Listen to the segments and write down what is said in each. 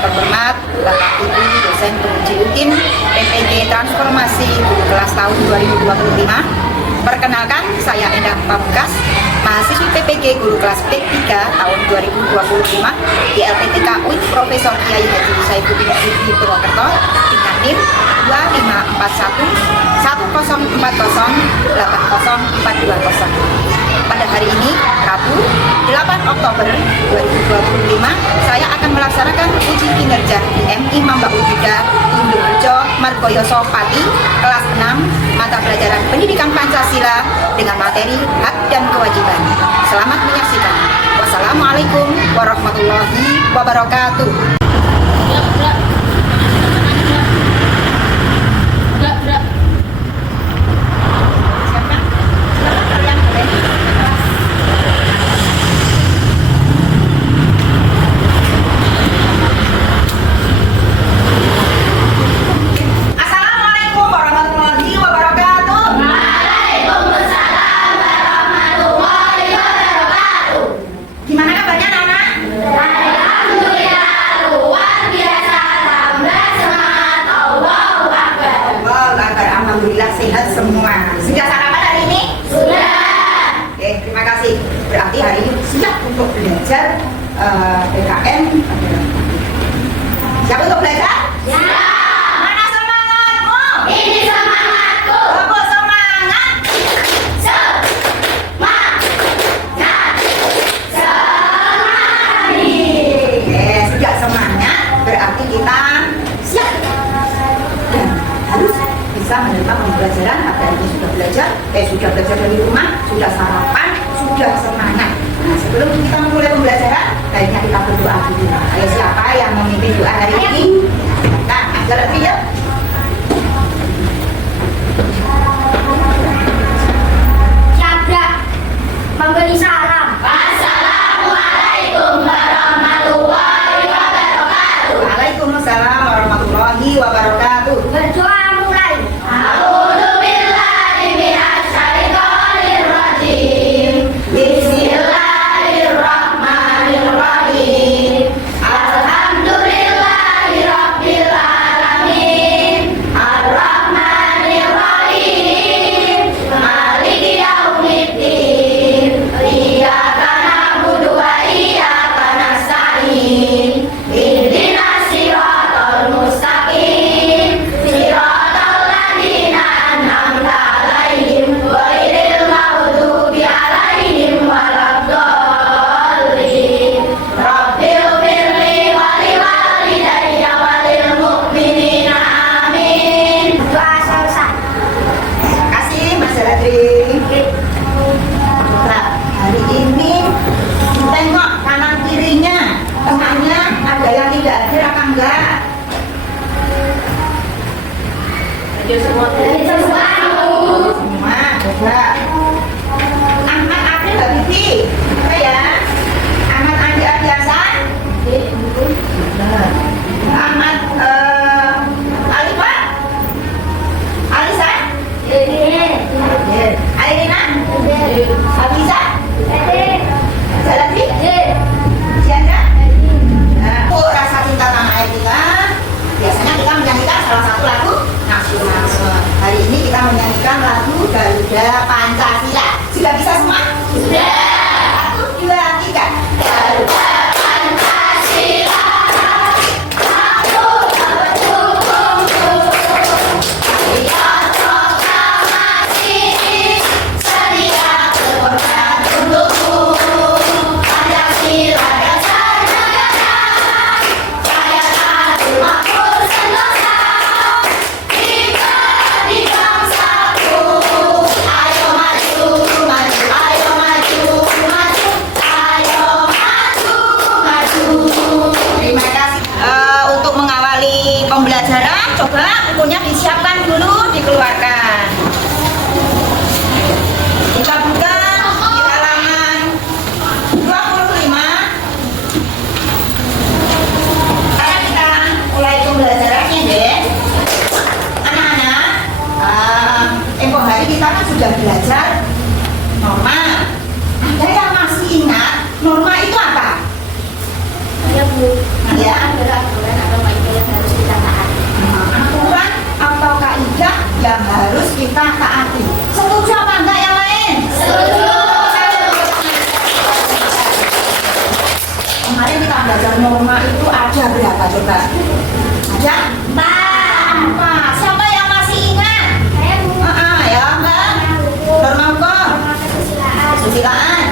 terhormat Bapak Ibu dosen penguji UIN PPG Transformasi Guru Kelas tahun 2025. Perkenalkan, saya Endah Pamungkas, mahasiswi PPG Guru Kelas P3 tahun 2025 di LPTK UIN Profesor Kiai Haji Saifuddin Siddiq Purwokerto, tingkat NIM 2541 104080420. Pada hari ini, Rabu 8 Oktober 2025, saya akan melaksanakan uji kinerja IM Imam Baudiga Induljo Margoyoso Pati kelas 6 mata pelajaran Pendidikan Pancasila dengan materi hak dan kewajiban. Selamat menyaksikan. Wassalamualaikum warahmatullahi wabarakatuh. Alhamdulillah sehat semua. Sudah sarapan hari ini? Sudah. Oke, terima kasih. Berarti hari ini siap untuk belajar PKN. Siap untuk belajar? Siap. Mana semangatmu? Ini semangatku. Apa semangat? Semangat. Semangat. Oke, sudah semangat. Berarti kita siap dan harus bisa menerima pembelajaran. Apa ini sudah belajar dari rumah, sudah sarapan, sudah semangat. Nah, sebelum kita mulai pembelajaran, baiknya kita berdoa dulu. Ayo, siapa yang memimpin doa hari ini? Nah, ajar ya. Syabda memberi salam. Assalamualaikum warahmatullahi wabarakatuh. Waalaikumsalam warahmatullahi wabarakatuh. Berdoa mulai. A'udzubillahi minasyaitonir rajim. Bismillahirrahmanirrahim. Alhamdulillahi rabbil alamin. Ar-Rahmanir Rahim. Maliki yaumiddin. Iyyaka na'budu wa iyyaka nasta'in. Ihdinas siratal mustaqim. Siratal ladzina an'amta 'alaihim ghairil maghdubi 'alaihim waladdallin. Rabbil firli wa liwalidayya wa lil mu'minina amin. Doa selesai. Kasih Mas Radri. Nah, hari ini tengok kanan kirinya, tengahnya ada yang tidak hadir apa enggak? Semua, coba. Ahmad Adil Mbak Bibi, apa ya? Ahmad Andi Adiasan, Ahmad Alifah, Alisa, Airina, Hafiza, Jalati, Chandra. Nah, rasa cinta tanah air kita. Biasanya kita menyanyikan salah satu lagu nasional. Hari ini kita menyanyikan lagu Garuda Pancasila. Sudah bisa semua? Sudah. 1, 2, 3. Garuda Pancasila. Satu pendukungku. Dia proklamasi. Sedia berkorban untukku. Pancasila dasar negara. Saya tahu makmur sentosa. Kita di bangsaku. Ayo maju, maju, ayo maju, maju, ayo maju, maju. Terima kasih. Untuk mengawali pembelajaran, coba bukunya disiapkan dulu, dikeluarkan. Kita buka di halaman 25. Sekarang kita mulai pembelajarannya, deh. Anak-anak, tempoh hari kita kan sudah belajar norma. Ada yang masih ingat norma itu apa? Ya Bu. Ya. Adalah aturan coba? Ada? Pak, siapa yang masih ingat? Ya, Mbak. Norma hukum, kesusilaan,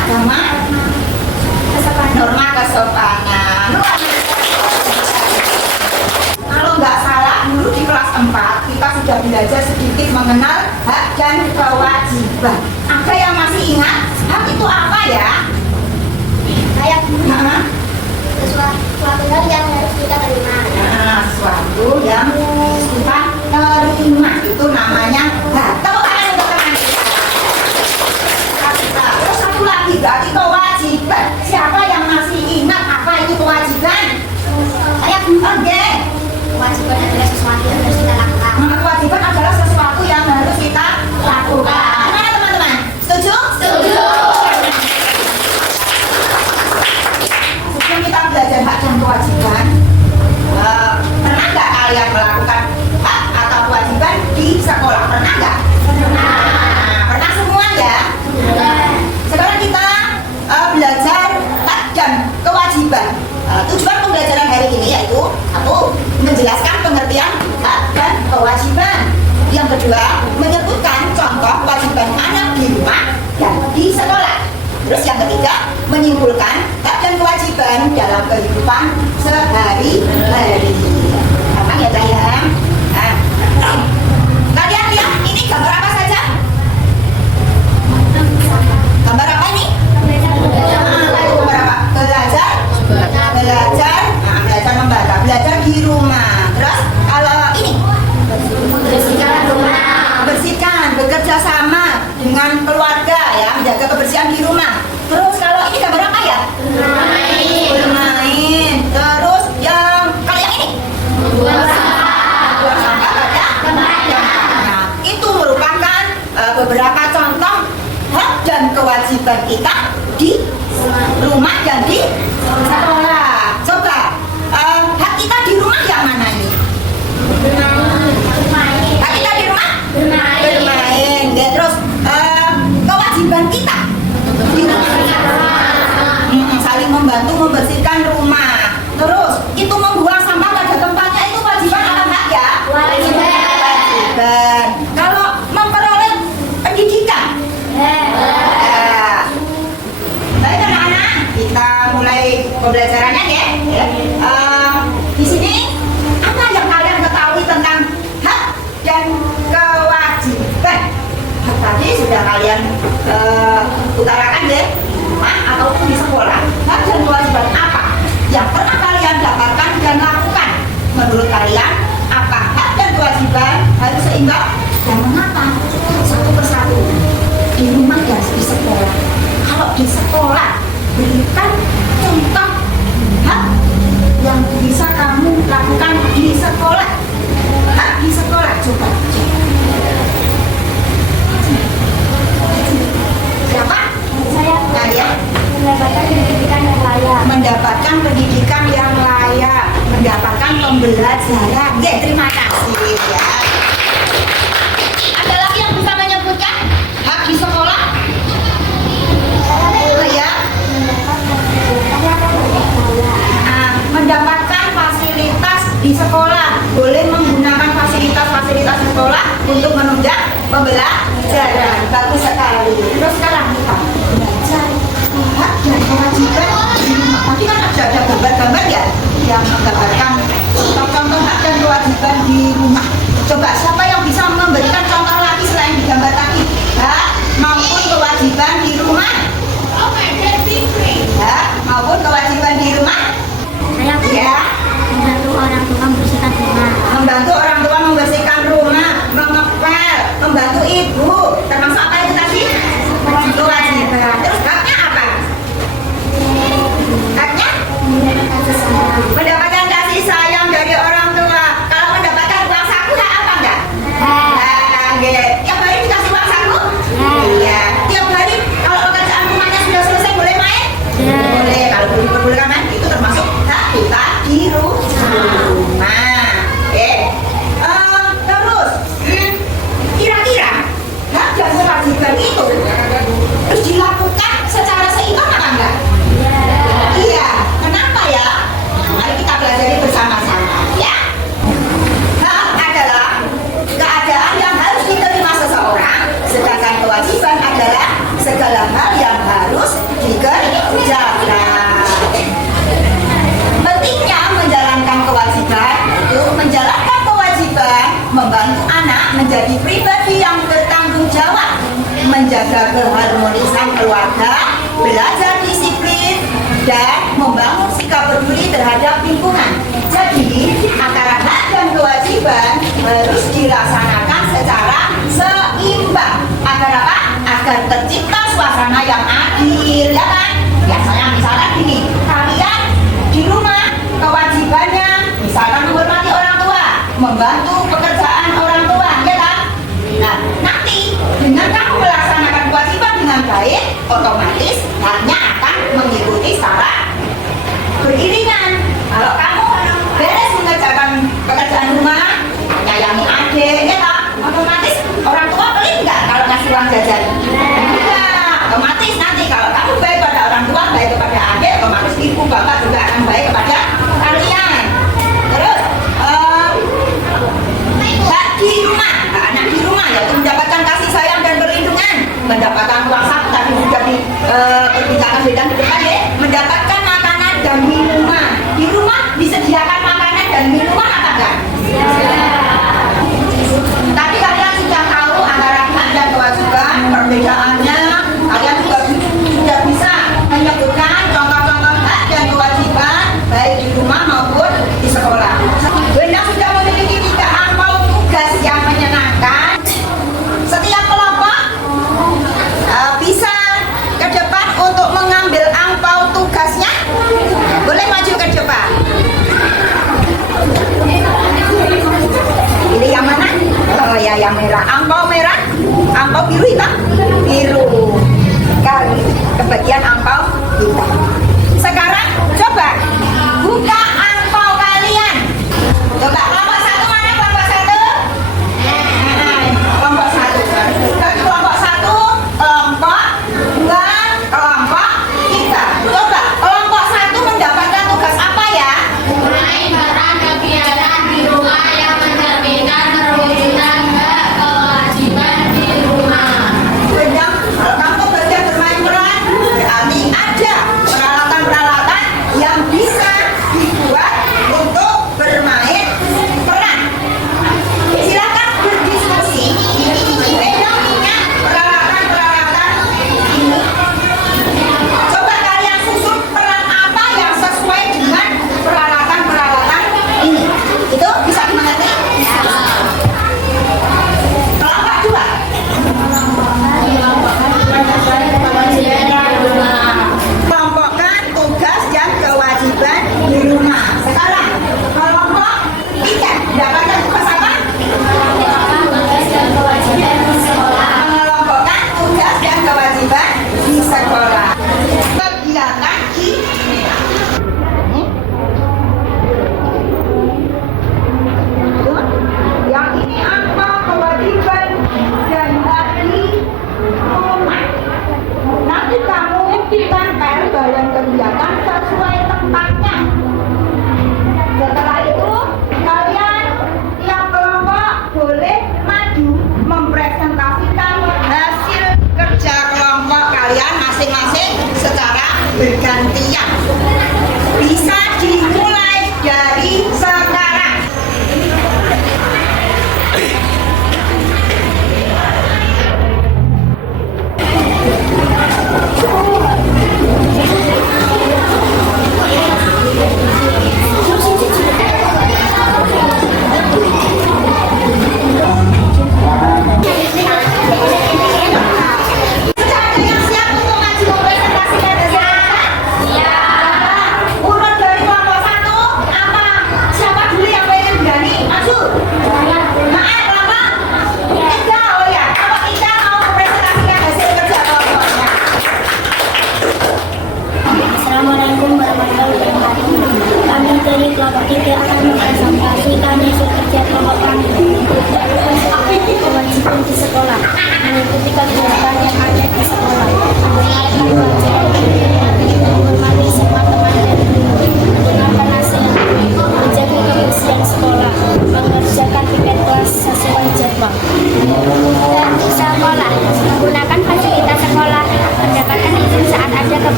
agama, norma kesopanan. Kalau nggak salah, dulu di kelas 4 kita sudah belajar sedikit mengenal hak dan kewajiban. Ada yang masih ingat? Hak itu apa ya? Suatu hal yang harus kita terima. Nah, sesuatu yang kita terima itu namanya hak. Tepuk tangan untuk teman kita. Terus satu lagi berarti kewajiban. Siapa yang masih ingat apa itu kewajiban? Oke. Kewajiban adalah sesuatu yang harus kita lakukan. Kewajiban adalah sesuatu yang harus kita lakukan. Mana teman-teman? Setuju? Setuju. Sebelum kita belajar hak dan kewajiban, pernah nggak kalian melakukan hak atau kewajiban di sekolah? Pernah nggak? Nah, pernah semua ya? Sekarang kita belajar hak dan kewajiban. Tujuan pembelajaran hari ini yaitu satu, menjelaskan pengertian hak dan kewajiban. Yang kedua, menyebutkan contoh kewajiban anak di rumah dan di sekolah. Terus yang ketiga, menyimpulkan hak dan kewajiban dalam kehidupan sehari-hari. Gampang ya, sayang? Nah, kalian lihat ini gambar apa saja? Gambar apa ini? Gambar apa? Belajar, belajar membaca, belajar di rumah. Terus kalau ini Bersihkan rumah. bersihkan, bekerja sama dengan keluarga ya, menjaga kebersihan di rumah. Terus kalau ini gambar apa ya? Bermain. Terus kalau yang ini? Buang sampah. Buang sampah pada tempatnya. Nah, itu merupakan beberapa contoh hak dan kewajiban kita di rumah dan di sekolah. Coba hak kita di rumah yang mana ini? Hak kita di rumah? Bermain. Ya, terus kewajiban kita di rumah saling membantu membersihkan rumah. Terus itu membuang sampah pada tempatnya, itu kewajiban apa enggak ya? Kewajiban. Kalau memperoleh pendidikan, baik anak-anak, kita mulai pembelajarannya ya. Di sini apa yang kalian ketahui tentang hak dan kewajiban? Hak tadi sudah kalian utarakan ya, di rumah ataupun di sekolah. Hak dan kewajiban apa yang pernah kalian dapatkan dan lakukan? Menurut kalian apa hak dan kewajiban harus seimbang dan mengapa? Satu persatu, di rumah dan di sekolah. Kalau di sekolah, berikan contoh hak yang bisa kamu lakukan di sekolah. Hak di sekolah, coba. Siapa? Saya Kalian mendapatkan pendidikan yang layak. mendapatkan pendidikan yang layak, mendapatkan pembelajaran. Ya, terima kasih ya. Ada lagi yang bisa menyebutkan hak di sekolah? Oh ya, mendapatkan fasilitas di sekolah, boleh menggunakan fasilitas sekolah untuk menunjang pembelajaran. Bagus sekali. Terus sekarang kita belajar hak dan kewajiban di rumah. Tadi kan ada gambar-gambar ya yang menggambarkan contoh-contoh hak dan kewajiban di rumah. Coba siapa yang bisa memberikan contoh lagi selain di gambar tadi? Hak maupun kewajiban di rumah. Hak maupun kewajiban di rumah. Saya Ya, membantu orang tua membersihkan rumah. membantu orang tua membersihkan rumah, mengepel, membantu ibu, termasuk apa itu tadi? Kewajiban. Terus haknya apa? Haknya? Mendapatkan sesuatu. pelajari bersama-sama, ya. Hak adalah keadaan yang harus diterima seseorang, sedangkan kewajiban adalah segala hal yang harus dikerjakan. Pentingnya menjalankan kewajiban itu menjalankan kewajiban membantu anak menjadi pribadi yang bertanggung jawab, menjaga keharmonisan keluarga, belajar disiplin, dan membangun sikap peduli terhadap lingkungan. Jadi, antara hak dan kewajiban harus dilaksanakan secara seimbang. Agar apa? Agar tercipta suasana yang adil, ya kan? Biasanya misalnya gini, kalian di rumah kewajibannya misalkan menghormati orang tua, membantu pekerjaan orang tua, ya kan? Nah, nanti dengan kamu melaksanakan kewajiban dengan baik, otomatis haknya akan mengikuti secara beriringan. Kalau kamu beres mengerjakan pekerjaan rumah, menyayangi adik, ya kan? Otomatis orang tua pelit nggak kalau ngasih uang jajan? Enggak, otomatis nanti kalau kamu baik pada orang tua, baik kepada adik, otomatis ibu bapak juga akan baik kepada kalian. Terus hak di rumah, anak di rumah yaitu mendapatkan kasih sayang dan perlindungan, mendapatkan uang saku tadi sudah diperbincangkan bidang ke depan ya, mendapatkan makanan dan minuman. Di rumah disediakan makanan dan minuman apa enggak? Tadi kalian sudah tahu antara hak dan kewajiban, perbedaannya. Kalian juga sudah bisa menyebutkan contoh-contoh hak dan kewajiban baik di rumah maupun di sekolah. Bunda sudah memiliki 3 angpau tugas yang menyenangkan. Setiap kelompok bisa ke depan untuk mengambil angpau tugasnya. Boleh maju ke depan. Pilih yang mana? Oh ya, yang merah. Angpau merah, angpau biru hitam, biru. Kali kebagian angpau hitam. Sekarang coba buka angpau kalian. Coba kelompok 1 mana? Kelompok 1? Kelompok 1. Dari kelompok 1, kelompok 2, kelompok 3. Coba kelompok 1 mendapatkan tugas apa ya? Mulai peran kegiatan di rumah yang mencerminkan perwujudan hak kewajiban di rumah. Benar, kalau kamu belajar bermain peran, berarti ada peralatan-peralatan yang bisa dibuat untuk bermain peran. Silakan berdiskusi. Beda punya peralatan-peralatan ini. Coba kalian susun peran apa yang sesuai dengan peralatan-peralatan ini. Itu bisa dimengerti? Kelompok 2. Kelompokkan tugas dan kewajiban di rumah. Sekarang kelompok 3 mendapatkan tugas apa? Mengelompokkan tugas dan kewajiban di sekolah. Kegiatan di yang ini apa kewajiban dan hak di rumah. Nanti kamu ditempel bagian kegiatan sesuai tempatnya. Setelah itu kalian tiap kelompok boleh maju mempresentasikan hasil kerja kelompok kalian masing-masing secara bergantian. Bisa dimulai dari sekarang.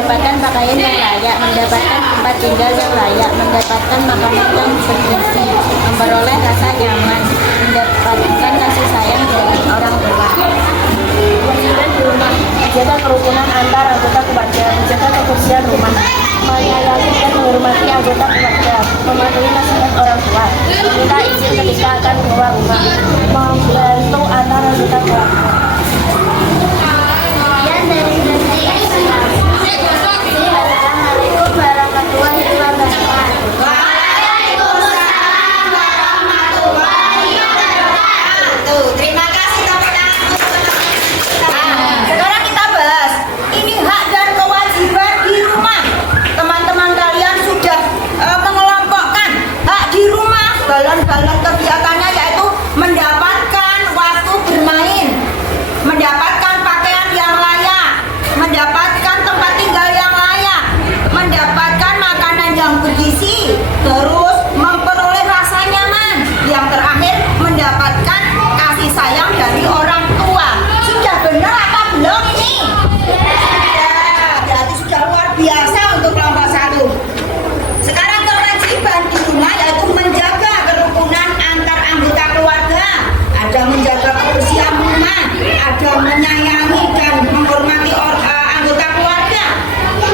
mendapatkan pakaian yang layak, mendapatkan tempat tinggal yang layak, mendapatkan makanan yang bergizi, memperoleh rasa nyaman, mendapatkan kasih sayang dari orang tua. Kebersihan di rumah, menjaga kerukunan antar anggota keluarga, menjaga kebersihan rumah, menyayangi dan menghormati anggota keluarga, mematuhi nasihat orang tua, meminta izin ketika akan keluar rumah, membantu antar anggota keluarga. Sekian dari Islam. Assalamualaikum warahmatullahi wabarakatuh. Waalaikumsalam warahmatullahi wabarakatuh. Terima kasih teman-teman. Sekarang kita bahas ini hak dan kewajiban di rumah. Teman-teman kalian sudah mengelompokkan hak di rumah. Balon-balon kegiatannya yaitu mendapatkan waktu bermain, mendapatkan pakaian yang layak, mendapatkan tempat tinggal yang layak, mendapatkan makanan yang bergizi, terus memperoleh rasa nyaman, yang terakhir mendapatkan kasih sayang dari orang tua. Sudah benar apa belum ini? Sudah, berarti sudah luar biasa untuk kelompok 1. Sekarang kewajiban di rumah yaitu menjaga kerukunan antar anggota keluarga. Ada menjaga kebersihan rumah, ada menyayangi dan menghormati anggota keluarga,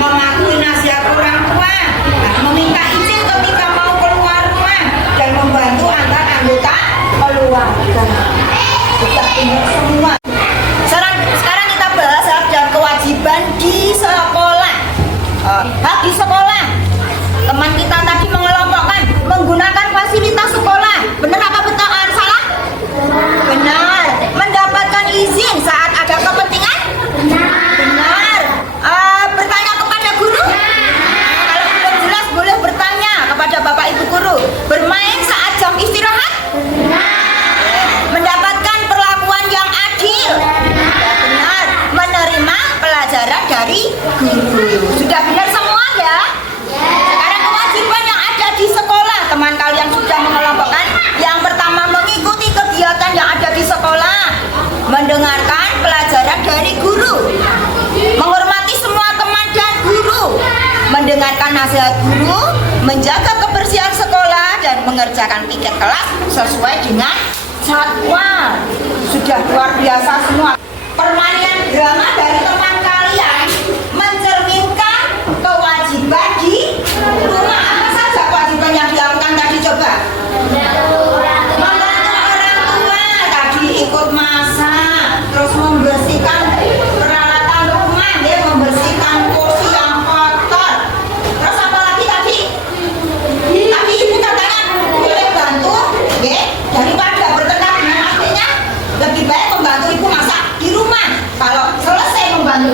mematuhi nasihat orang tua, meminta izin ketika mau keluar rumah, dan membantu antar anggota keluarga. Sudah benar semua. Sekarang kita bahas hak dan kewajiban di sekolah. Hak di sekolah. Teman kita tadi mengelompokkan menggunakan fasilitas sekolah. Benar apa betul? Salah? Benar. Mendapatkan izin saat ada kepentingan? Benar. Bertanya kepada guru? Kalau belum jelas boleh bertanya kepada Bapak Ibu guru. Bermain saat jam istirahat? Mendapatkan perlakuan yang adil? Benar. Menerima pelajaran dari guru. Sudah benar semua ya? Sekarang kewajiban yang ada di sekolah, teman kalian sudah mengelompokkan. Yang pertama, mengikuti kegiatan yang ada di sekolah, mendengarkan pelajaran dari guru, menghormati semua teman dan guru, mendengarkan nasihat guru, menjaga kebersihan sekolah, dan mengerjakan piket kelas sesuai dengan jadwal. Sudah luar biasa semua. Permainan drama dari teman kalian mencerminkan kewajiban di rumah. Apa saja kewajiban yang dilakukan tadi coba? Membantu orang tua, tadi ikut masak, terus membersihkan peralatan rumah, ya, membersihkan kursi yang kotor. Terus apa lagi tadi? Tadi ibu katanya boleh bantu, ya, daripada bertengkar dengan aslinya, lebih baik membantu ibu masak di rumah. Kalau selesai membantu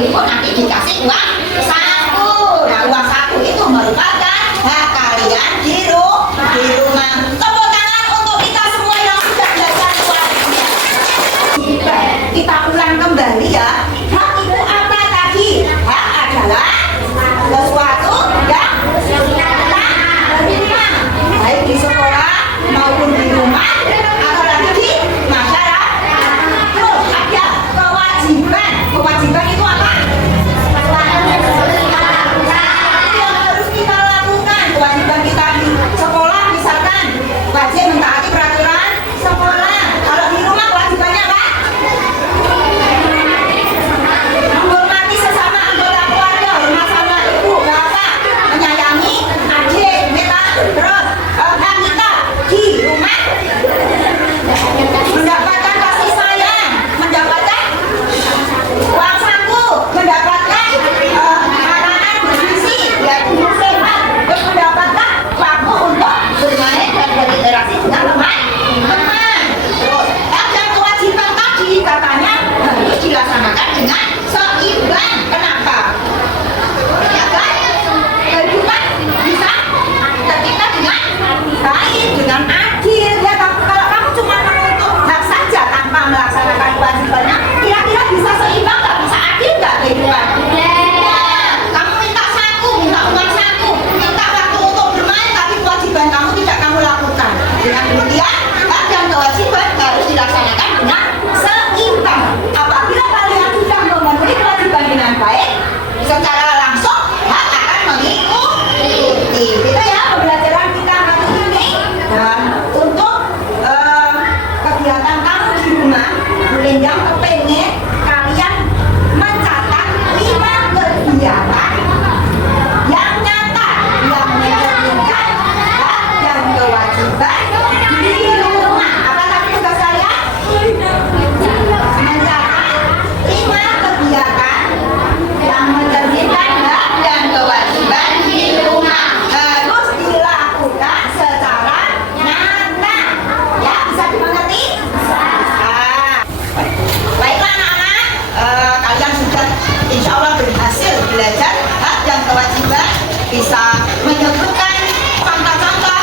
bisa menyebutkan contoh-contoh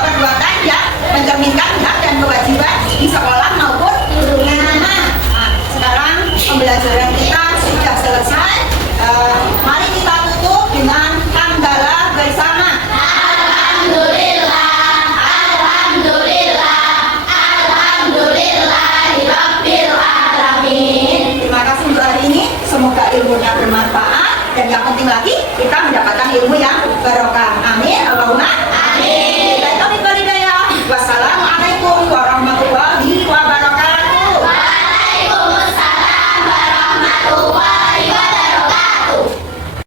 perbuatan yang mencerminkan hak dan kewajiban di sekolah